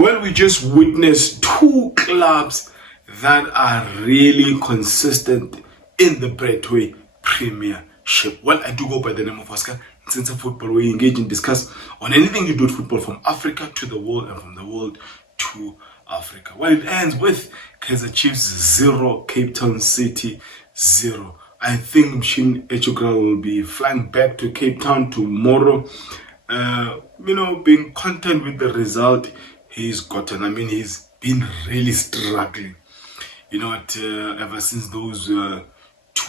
Well, we just witnessed two clubs that are really consistent in the Betway Premiership. Well, I do go by the name of Oscar. Since football, we engage and discuss on anything to do with football, from Africa to the world and from the world to Africa. Well, it ends with Kaizer Chiefs 0, Cape Town City 0. I think Msimango will be flying back to Cape Town tomorrow. Being content with the result he's gotten. I mean, he's been really struggling. Ever since those 2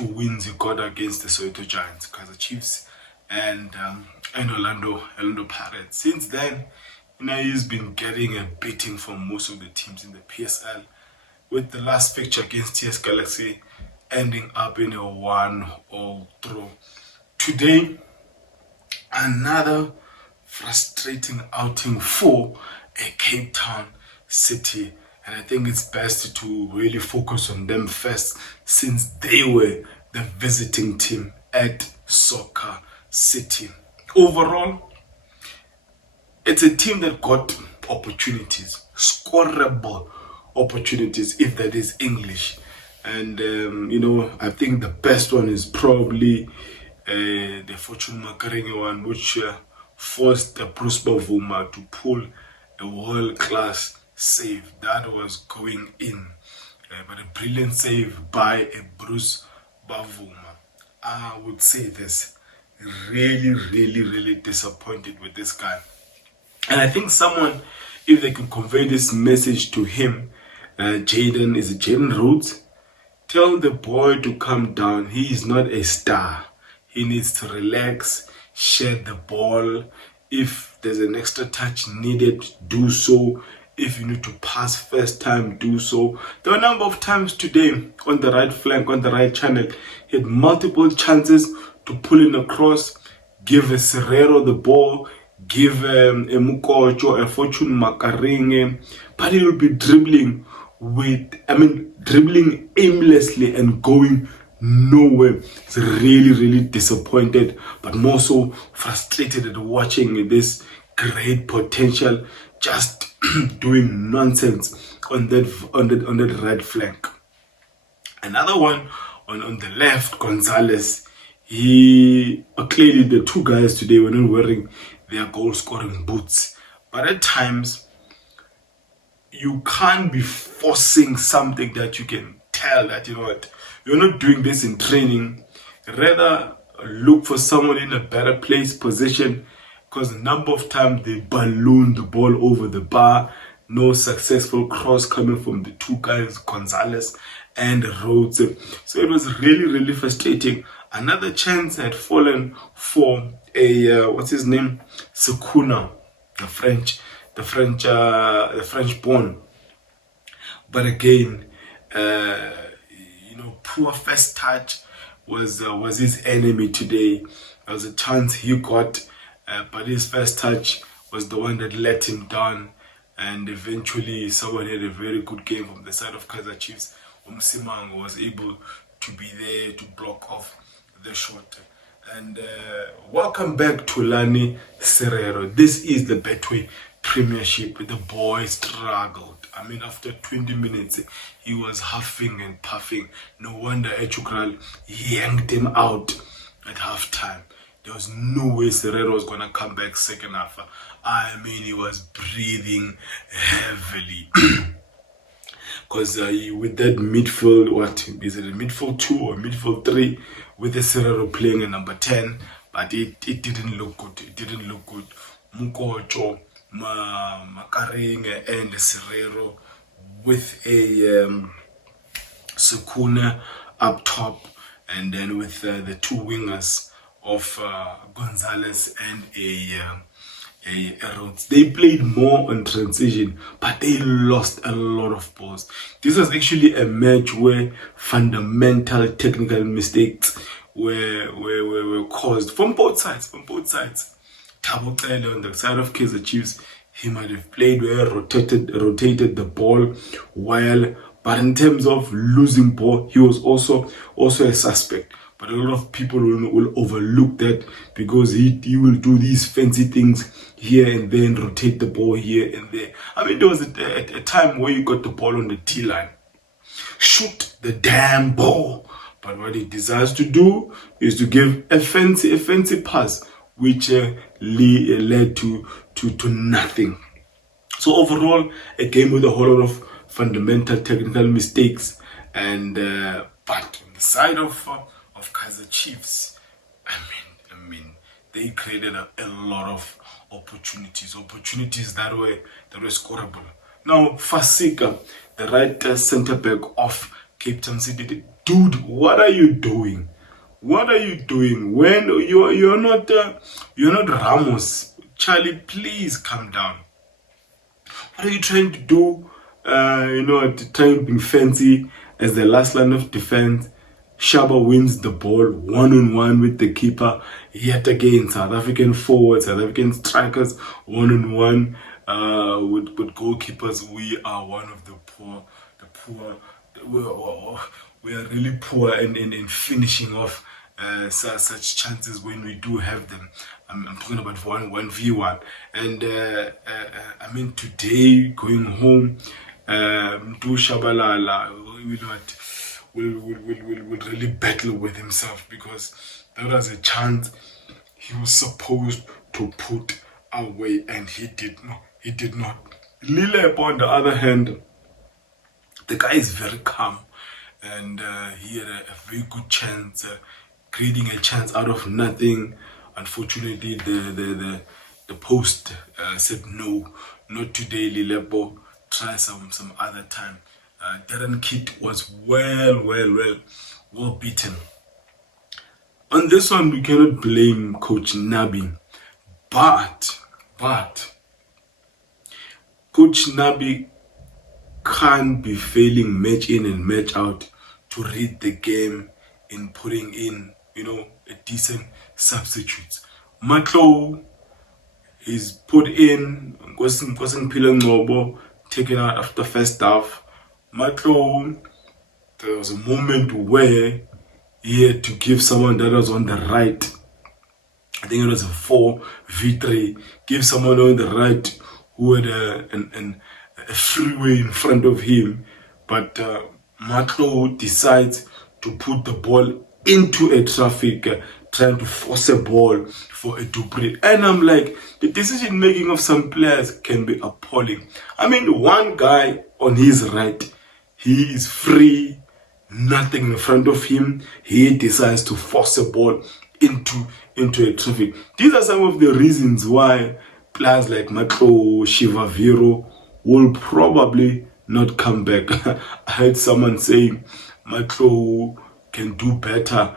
wins he got against the Soweto Giants, Kaizer Chiefs, and Orlando Pirates. Since then, he's been getting a beating from most of the teams in the PSL, with the last fixture against TS Galaxy ending up in a 1-1 draw. Today, another frustrating outing for a Cape Town City, and I think it's best to really focus on them first, since they were the visiting team at Soccer City. Overall, it's a team that got opportunities, scoreable opportunities, if that is English. And I think the best one is probably the Fortune Makaringe one, which forced Bruce Bavuma to pull a world-class save that was going in, but a brilliant save by a Bruce Bavuma. I would say this, really disappointed with this guy. And I think someone, if they could convey this message to him, Jaden Rhodes, tell the boy to calm down. He is not a star. He needs to relax, share the ball. If there's an extra touch needed, do so. If you need to pass first time, do so. There were a number of times today on the right flank, on the right channel, he had multiple chances to pull in across, give a Serrero the ball, give a Mukocho, a Fortune Makaringe, but he will be dribbling aimlessly and going nowhere. It's really disappointed, but more so frustrated at watching this great potential just doing nonsense on that right flank. Another one on the left, Gonzalez. Clearly the two guys today were not wearing their goal scoring boots, but at times you can't be forcing something that you can tell that you're not doing this in training. Rather look for someone in a better place, position, because a number of times they balloon the ball over the bar. No successful cross coming from the two guys, Gonzalez and Rhodes. So it was really frustrating. Another chance had fallen for Sekuna, the French born. But again, poor first touch was his enemy today. There was a chance he got, but his first touch was the one that let him down. And eventually, someone had a very good game from the side of Kaizer Chiefs. Msimango was able to be there to block off the shot. And welcome back to Lani Serrero. This is the Betway Premiership. The boy struggled. I mean, after 20 minutes, he was huffing and puffing. No wonder Echukral yanked him out at halftime. There was no way Serrero was going to come back second half. I mean, he was breathing heavily. Because with that midfield, what is it, a midfield 2 or midfield 3, with the Serrero playing at number 10, but it didn't look good. It didn't look good. Mukocho, Makaring and Serrero with a Sekuna up top, and then with the two wingers of Gonzalez and a Rhodes. They played more on transition, but they lost a lot of balls. This was actually a match where fundamental technical mistakes were caused from both sides. Thabo Cele on the side of Kaizer Chiefs, he might have played well, rotated the ball well, but in terms of losing ball, he was also a suspect. But a lot of people will overlook that because he will do these fancy things here and then, rotate the ball here and there. I mean, there was a time where you got the ball on the T-line. Shoot the damn ball. But what he decides to do is to give a fancy pass, which led to nothing. So overall, a game with a whole lot of fundamental technical mistakes. And but on the side of Kaizer Chiefs, I mean, they created a lot of opportunities that were scoreable. Now, Fasika, the right centre back of Cape Town City, dude, what are you doing? What are you doing when you're not Ramos? Charlie, please calm down. What are you trying to do? Trying to be fancy as the last line of defense. Shaba wins the ball one-on-one with the keeper. Yet again, South African forwards, South African strikers, one-on-one with goalkeepers. We are one of the poor. We are really poor in finishing off such chances when we do have them. I'm talking about 1v1. And I mean, today, going home, Mdu Shabalala will really battle with himself, because that was a chance he was supposed to put away and he did not. Lilepo, on the other hand, the guy is very calm, and he had a very good chance, creating a chance out of nothing. Unfortunately, the post said no, not today, Lilepo, try some other time. Darren Keet was well beaten. On this one, we cannot blame Coach Nabi, but Coach Nabi can't be failing match in and match out to read the game in putting in, a decent substitutes. Matlo is put in, Nkosini Phile taken out after first half. Matlo, there was a moment where he had to give someone that was on the right. I think it was a 4v3. Give someone on the right who had a freeway in front of him. But Matlo decides to put the ball into a traffic, trying to force a ball for a Dupree. And I'm like, the decision making of some players can be appalling. I mean, one guy on his right, he is free, nothing in front of him. He decides to force a ball into a traffic. These are some of the reasons why players like Matlo, Shiva Viro will probably not come back. I heard someone saying Matlo can do better,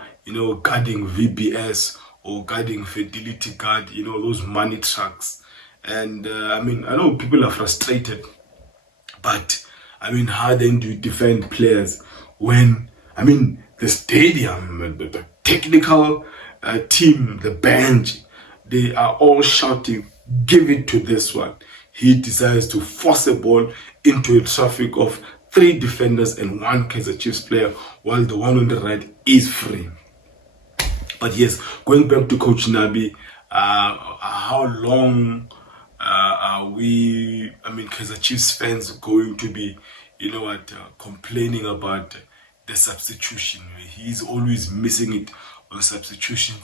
guarding VBS or guarding Fidelity Guard, those money trucks. And I know people are frustrated, but how then do you defend players when, the stadium, the technical team, the bench, they are all shouting, give it to this one. He decides to force a ball into a traffic of 3 defenders and 1 Kaizer Chiefs player, while the one on the right is free. But yes, going back to Coach Nabi, how long are we, Kaizer Chiefs fans going to be, complaining about the substitution? He's always missing it on substitution,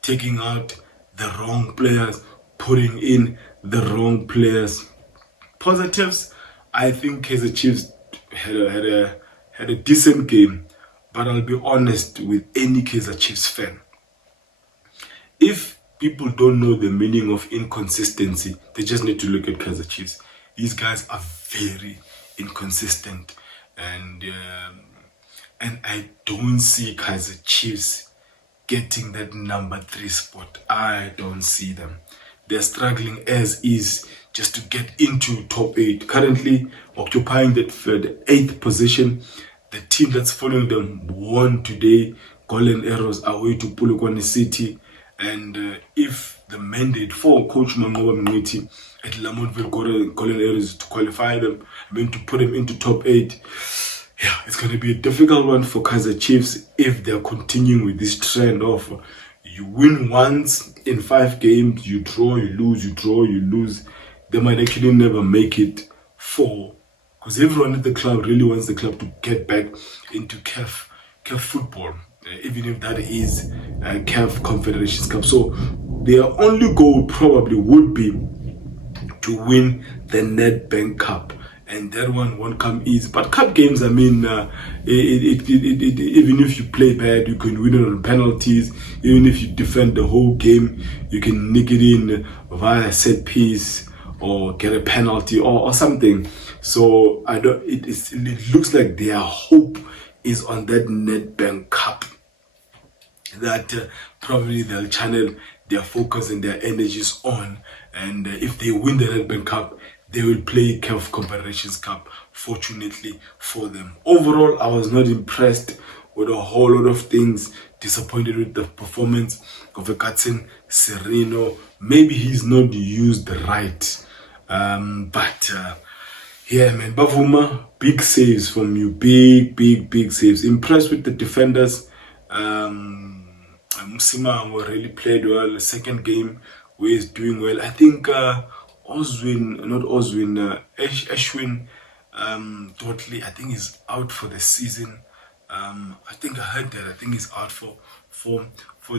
taking out the wrong players, putting in the wrong players. Positives, I think Kaizer Chiefs had a decent game, but I'll be honest with any Kaizer Chiefs fan. If people don't know the meaning of inconsistency, they just need to look at Kaizer Chiefs. These guys are very inconsistent, and I don't see Kaizer Chiefs getting that number 3 spot. I don't see them. They're struggling as is just to get into top 8. Currently occupying the 8th position. The team that's following them won today, Golden Arrows, away to Polokwane City. And if the mandate for Coach Mangoba Mngiti at Lamontville Golden Arrows to qualify them, to put them into top 8, Yeah, it's going to be a difficult one for Kaizer Chiefs if they're continuing with this trend of you win once in 5 games, you draw, you lose, you draw, you lose. They might actually never make it 4, because everyone at the club really wants the club to get back into CAF football, even if that is CAF Confederations Cup. So their only goal probably would be to win the Nedbank Cup, and that one won't come easy. But cup games, I mean, even if you play bad, you can win it on penalties. Even if you defend the whole game, you can nick it in via set piece or get a penalty or something. So I don't. It looks like their hope is on that Nedbank Cup, that probably they'll channel their focus and their energies on. And if they win the Nedbank Cup, they will play CAF Confederations Cup, fortunately for them. Overall, I was not impressed with a whole lot of things. Disappointed with the performance of Gaston Sirino. Maybe he's not used right. But yeah, man, Bavuma, big saves from you. Big saves. Impressed with the defenders. Msimango really played well. The second game where he's doing well. I think Rushwin Dortley, I think he's out for the season. I think I heard that. I think he's out for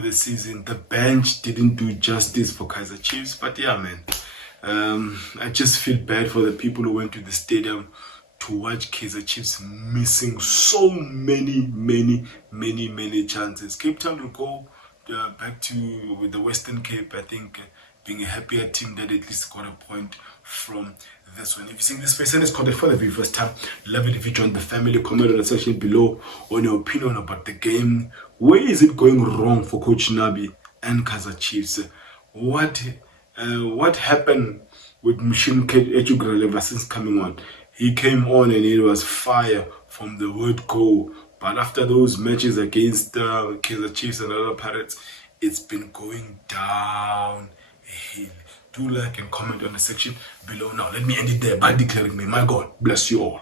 the season. The bench didn't do justice for Kaizer Chiefs, but yeah, man. I just feel bad for the people who went to the stadium to watch Kaizer Chiefs missing so many chances. Cape Town will go back to with the Western Cape, I think, being a happier team that at least got a point from this one. If you think this person is content for the very first time, love it if you join the family. Comment on the section below on your opinion about the game. Where is it going wrong for Coach Nabi and Kaizer Chiefs? What happened with Mshimango ever since coming on? He came on and it was fire from the word go. But after those matches against Kaizer Chiefs and other Pirates, it's been going downhill. Do like and comment on the section below. Now, let me end it there by declaring, may my God bless you all.